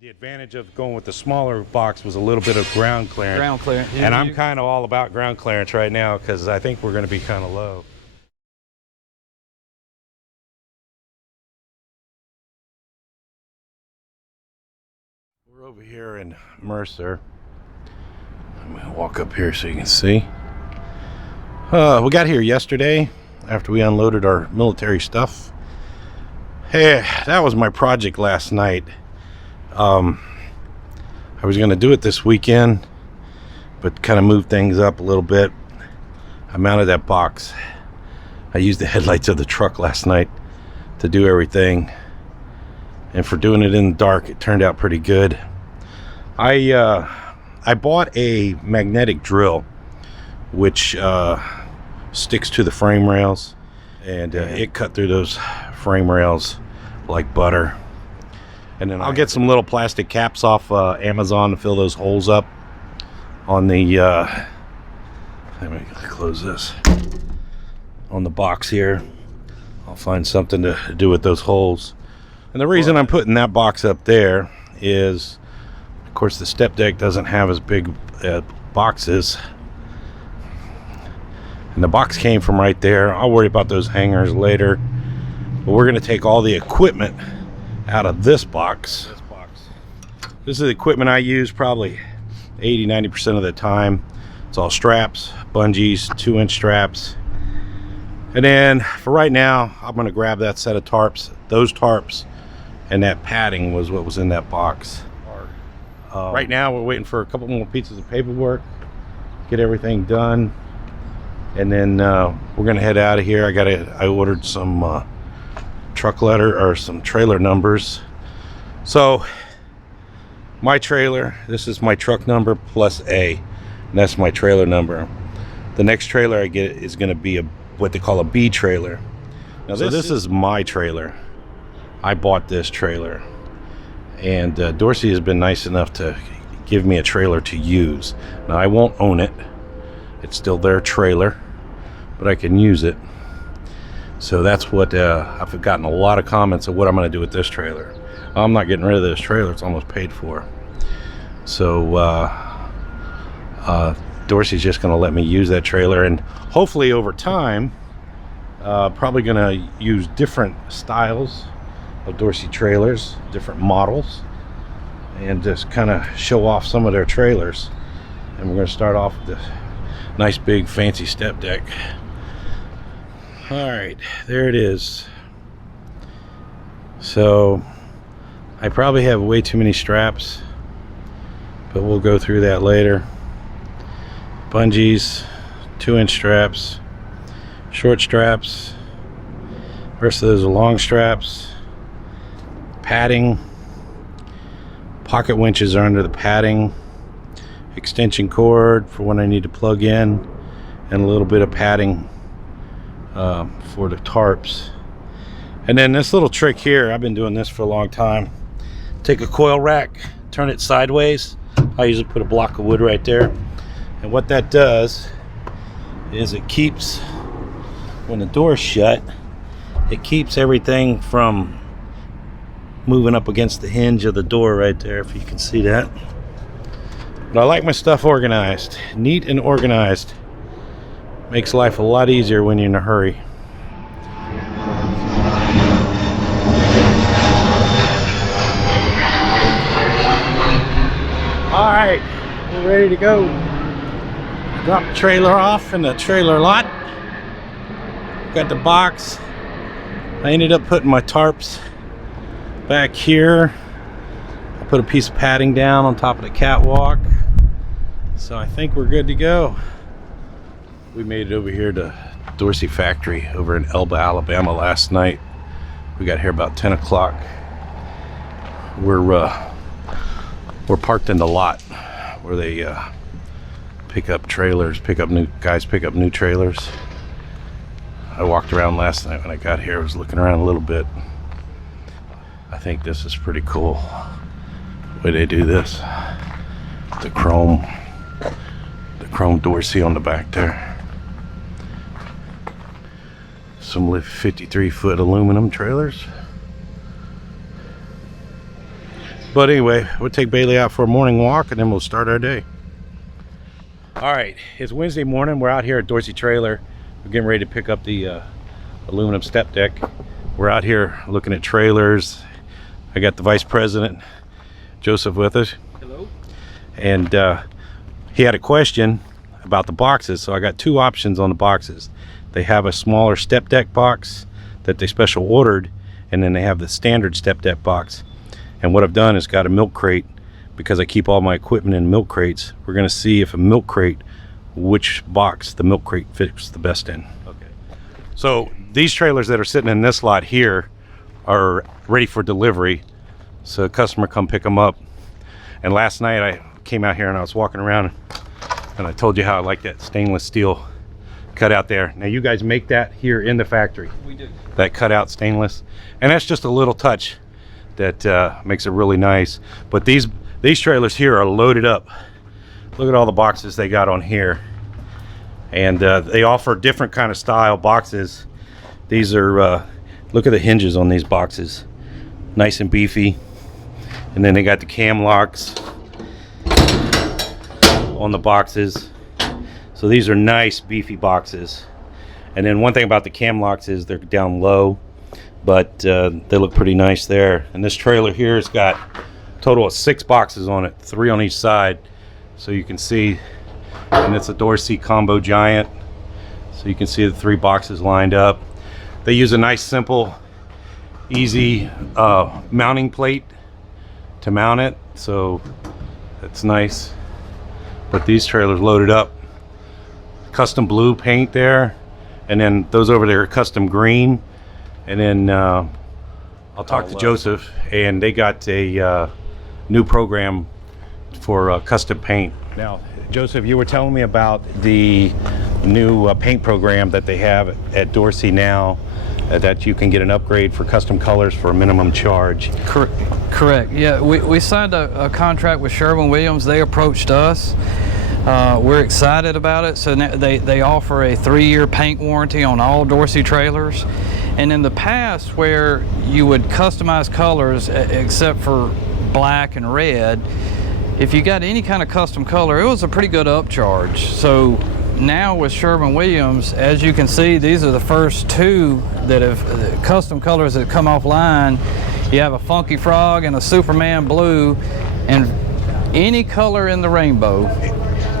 The advantage of going with the smaller box was a little bit of ground clearance. Ground clearance. And I'm kind of all about ground clearance right now because I think we're going to be kind of low. We're over here in Mercer. I'm going to walk up here so you can see. We got here yesterday after we unloaded our military stuff. Hey, that was my project last night. I was going to do it this weekend, but kind of move things up a little bit. I mounted that box. I used the headlights of the truck last night to do everything, and for doing it in the dark, it turned out pretty good. I bought a magnetic drill which sticks to the frame rails, and it cut through those frame rails like butter. And then I'll get some little plastic caps off Amazon to fill those holes up on the let me close this, on the box here. I'll find something to do with those holes. And the reason I'm putting that box up there is, of course, the step deck doesn't have as big boxes, and the box came from right there. I'll worry about those hangers later, but we're going to take all the equipment out of this box. This is the equipment I use probably 80-90% of the time. It's all straps, bungees, 2-inch straps. And then for right now, I'm going to grab that set of tarps. Those tarps and that padding was what was in that box. Right now we're waiting for a couple more pieces of paperwork, get everything done, and then we're gonna head out of here. I ordered some truck letter or some trailer numbers. So my trailer, this is my truck number plus A, and that's my trailer number. The next trailer I get is going to be what they call a B trailer. Now this is my trailer. I bought this trailer, and Dorsey has been nice enough to give me a trailer to use. Now I won't own it, it's still their trailer, but I can use it. So that's what I've gotten a lot of comments of what I'm going to do with this trailer. I'm not getting rid of this trailer, it's almost paid for. So Dorsey's just going to let me use that trailer, and hopefully over time probably going to use different styles of Dorsey trailers, different models, and just kind of show off some of their trailers. And we're going to start off with this nice big fancy step deck. All right, there it is. So I probably have way too many straps, but we'll go through that later. Bungees, 2-inch straps, short straps, rest of those are long straps, padding, pocket winches are under the padding, extension cord for when I need to plug in, and a little bit of padding for the tarps. And then this little trick here, I've been doing this for a long time. Take a coil rack, turn it sideways. I usually put a block of wood right there, and what that does is it keeps, when the door's shut, it keeps everything from moving up against the hinge of the door right there, if you can see that. But I like my stuff organized. Neat and organized makes life a lot easier when you're in a hurry. All right, we're ready to go. Drop the trailer off in the trailer lot. Got the box. I ended up putting my tarps back here. I put a piece of padding down on top of the catwalk. So I think we're good to go. We made it over here to Dorsey factory over in Elba, Alabama last night. We got here about 10 o'clock. We're parked in the lot where they pick up trailers, pick up new trailers. I walked around last night when I got here. I was looking around a little bit. I think this is pretty cool, the way they do this. The chrome Dorsey on the back there. Some 53-foot aluminum trailers. But anyway, we'll take Bailey out for a morning walk and then we'll start our day. All right, it's Wednesday morning. We're out here at Dorsey Trailer. We're getting ready to pick up the aluminum step deck. We're out here looking at trailers. I got the Vice President, Joseph, with us. Hello. And he had a question about the boxes. So I got two options on the boxes. They have a smaller step deck box that they special ordered, and then they have the standard step deck box. And what I've done is got a milk crate, because I keep all my equipment in milk crates. We're gonna see if a milk crate, which box the milk crate fits the best in. Okay. So these trailers that are sitting in this lot here are ready for delivery. So a customer come pick them up. And last night I came out here and I was walking around and I told you how I like that stainless steel cut out there. Now you guys make that here in the factory. We do. That cut out stainless. And that's just a little touch that makes it really nice. But these trailers here are loaded up. Look at all the boxes they got on here. And they offer different kind of style boxes. These are, look at the hinges on these boxes. Nice and beefy. And then they got the cam locks on the boxes. So these are nice beefy boxes. And then one thing about the cam locks is they're down low, but they look pretty nice there. And this trailer here has got a total of 6 boxes on it, 3 on each side. So you can see, and it's a Dorsey Combo Giant. So you can see the 3 boxes lined up. They use a nice, simple, easy mounting plate to mount it. So that's nice. But these trailers loaded up. Custom blue paint there. And then those over there are custom green. And then I'll talk to Joseph, and they got a new program for custom paint. Now, Joseph, you were telling me about the new paint program that they have at Dorsey now, that you can get an upgrade for custom colors for a minimum charge. Correct. Yeah, we signed a contract with Sherwin-Williams. They approached us. We're excited about it. So now they offer a 3-year paint warranty on all Dorsey trailers. And in the past, where you would customize colors except for black and red, if you got any kind of custom color, it was a pretty good upcharge. So now with Sherwin-Williams, as you can see, these are the first 2 that have custom colors that come offline. You have a Funky Frog and a Superman Blue, and any color in the rainbow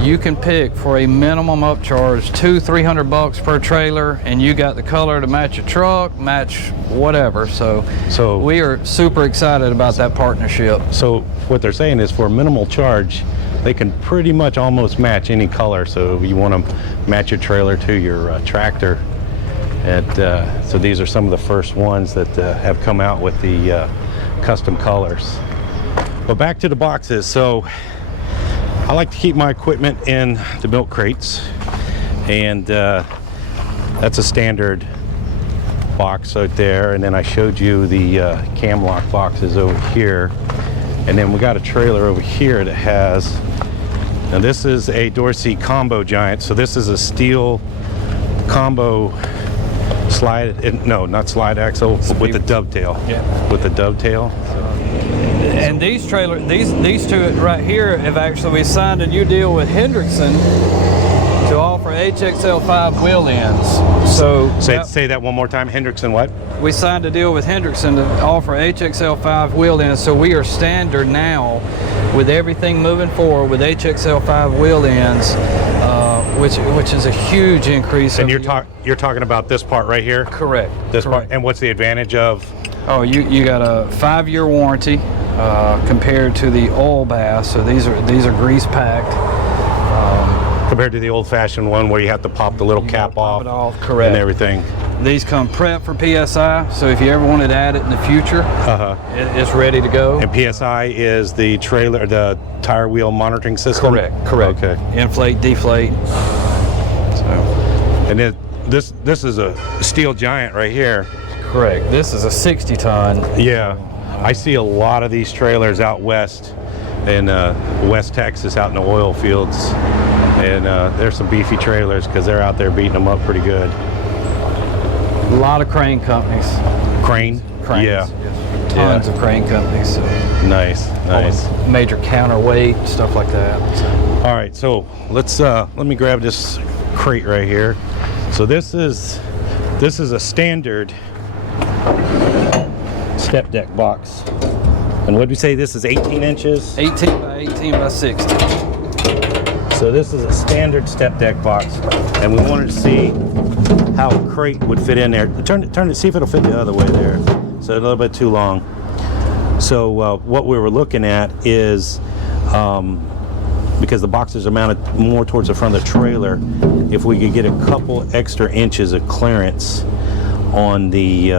you can pick for a minimum upcharge, $200-300 per trailer, and you got the color to match your truck, match whatever. So we are super excited about that partnership. So what they're saying is, for a minimal charge, they can pretty much almost match any color. So you want to match your trailer to your tractor. And so these are some of the first ones that have come out with the custom colors. But back to the boxes. So I like to keep my equipment in the milk crates, and that's a standard box right there. And then I showed you the cam lock boxes over here, and then we got a trailer over here that has, now this is a Dorsey Combo Giant. So this is a steel combo slide, no, not slide axle, with the dovetail. Yeah, with the dovetail. And these trailers, these 2 right here have actually, we signed a new deal with Hendrickson to offer HXL5 wheel ends. So say that one more time. Hendrickson what? We signed a deal with Hendrickson to offer HXL5 wheel ends. So we are standard now with everything moving forward with HXL5 wheel ends, which is a huge increase. And you're talking about this part right here? Correct. This part. And what's the advantage of? Oh, you got a 5-year warranty compared to the oil bath. So these are grease packed. Compared to the old-fashioned one where you have to pop the little cap off, correct, and everything. These come prepped for PSI, so if you ever wanted to add it in the future, it's ready to go. And PSI is the tire wheel monitoring system? Correct. Okay. Inflate, deflate. So. And then this is a steel giant right here. Correct. This is a 60-ton. Yeah. I see a lot of these trailers out west in West Texas, out in the oil fields. And there's some beefy trailers because they're out there beating them up pretty good. A lot of crane companies. Cranes? Yeah. tons of crane companies. So Nice, nice. major counterweight, stuff like that. So. All right, so let me grab this crate right here. So this is a standard step deck box. And what did we say? This is 18 inches? 18 by 18 by 60. So this is a standard step deck box, and we wanted to see how a crate would fit in there. Turn it, see if it'll fit the other way there. So a little bit too long. So what we were looking at is, because the boxes are mounted more towards the front of the trailer, if we could get a couple extra inches of clearance on the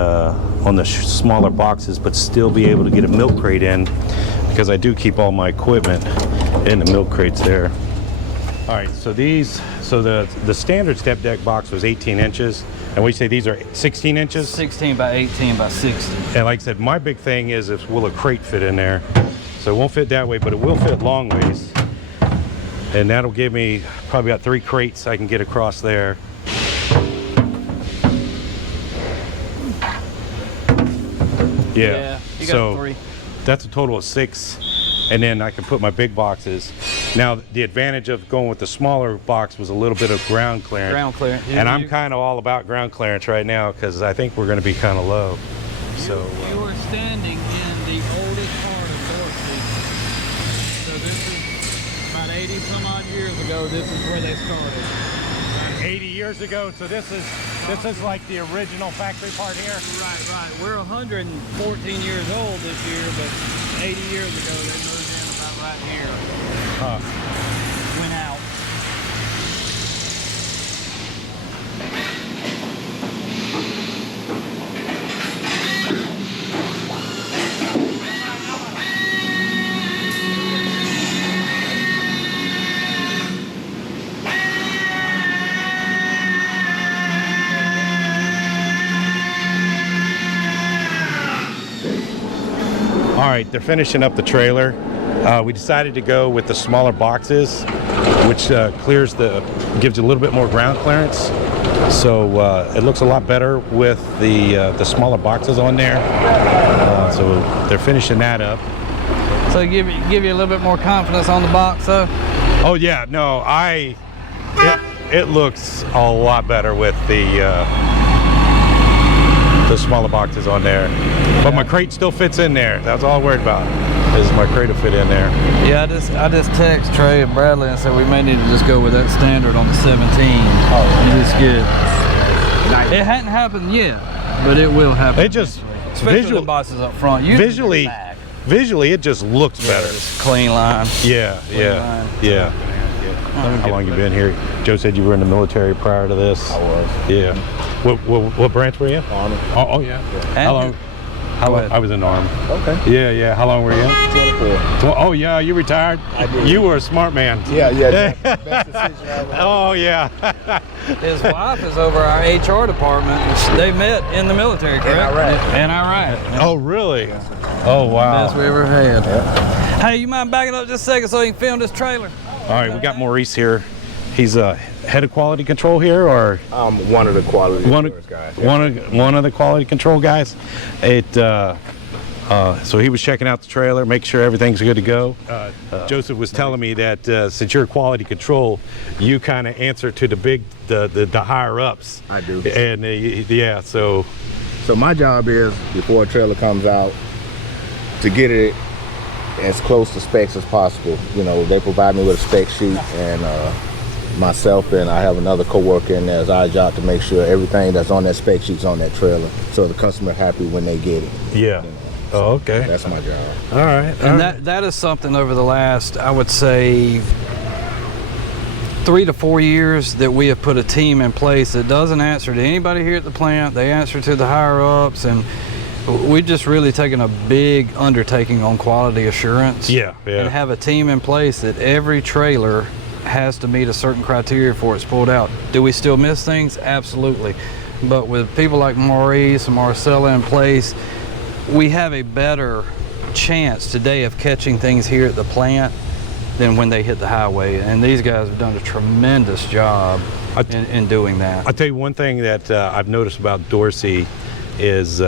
smaller boxes, but still be able to get a milk crate in, because I do keep all my equipment in the milk crates there. All right, so the standard step deck box was 18 inches, and we say these are 16 inches? 16 by 18 by 60. And like I said, my big thing is will a crate fit in there? So it won't fit that way, but it will fit long ways. And that'll give me probably about 3 crates I can get across there. Yeah, you got so 3. That's a total of 6, and then I can put my big boxes. Now the advantage of going with the smaller box was a little bit of ground clearance. Ground clearance. And I'm kind of all about ground clearance right now, because I think we're going to be kind of low. So you were standing in the oldest part of Dorsey. So this is about 80 some odd years ago. This is where they started. 80 years ago, so this is like the original factory part here. Right. We're 114 years old this year, but 80 years ago they moved in about right here. Went out. All right, they're finishing up the trailer. We decided to go with the smaller boxes, which gives you a little bit more ground clearance. So it looks a lot better with the smaller boxes on there. So they're finishing that up. So give you a little bit more confidence on the box, though. Oh yeah, no, it looks a lot better with the smaller boxes on there. But my crate still fits in there. That's all I'm worried about, is my crate will fit in there. Yeah, I just text Trey and Bradley and said we may need to just go with that standard on the 17. And just get. Nice. It hadn't happened yet, but it will happen. It just especially the boxes up front. Visually, it just looks better. It's clean line. Yeah. How long you been here? Joe said you were in the military prior to this. I was. Yeah. What branch were you? Army. Oh yeah. How long? I was in the Army. Okay. Yeah. How long were you in? 24. Oh yeah, you retired? I did. You were a smart man. Yeah. Best decision I ever had. Oh yeah. His wife is over our HR department. They met in the military, correct? In Iraq. Oh really? Oh wow. Best we ever had. Yeah. Hey, you mind backing up just a second so you can film this trailer? All right, we got Maurice here. He's head of quality control here, or One of the quality assurance guys. One of the quality control guys. So he was checking out the trailer, making sure everything's good to go. Joseph was telling me that since you're quality control, you kind of answer to the higher ups. I do. And yeah, so my job is, before a trailer comes out, to get it as close to specs as possible. You know, they provide me with a spec sheet, and myself and I have another co-worker in there. It's our job to make sure everything that's on that spec sheet's on that trailer, so the customer happy when they get it. Yeah. You know, oh, okay. That's my job. All right. And that is something over the last, I would say, 3 to 4 years that we have put a team in place that doesn't answer to anybody here at the plant. They answer to the higher ups, and we've just really taken a big undertaking on quality assurance. Yeah. And have a team in place that every trailer has to meet a certain criteria before it's pulled out. Do we still miss things? Absolutely. But with people like Maurice and Marcella in place, we have a better chance today of catching things here at the plant than when they hit the highway. And these guys have done a tremendous job in doing that. I'll tell you one thing that I've noticed about Dorsey is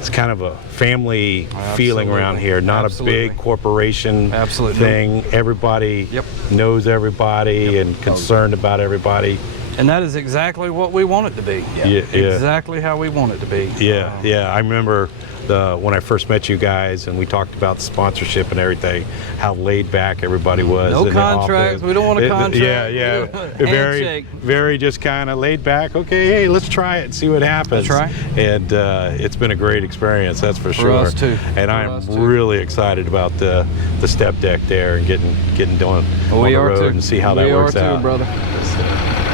it's kind of a family feeling around here, not Absolutely. a big corporation Absolutely. thing. Everybody Yep. knows everybody and concerned about everybody. And that is exactly what we want it to be. Yeah, yeah. Exactly how we want it to be. Yeah, yeah. I remember when I first met you guys and we talked about the sponsorship and everything, how laid back everybody was. No in the contracts. office. We don't want a contract. Yeah, yeah. Very, Handshake. very just kind of laid back. Okay, hey, let's try it and see what happens. That's right. And it's been a great experience, that's for sure. us too. And For I'm us too. really excited about the step deck there and getting doing on We the are road too. and see how that we works are out. too, brother.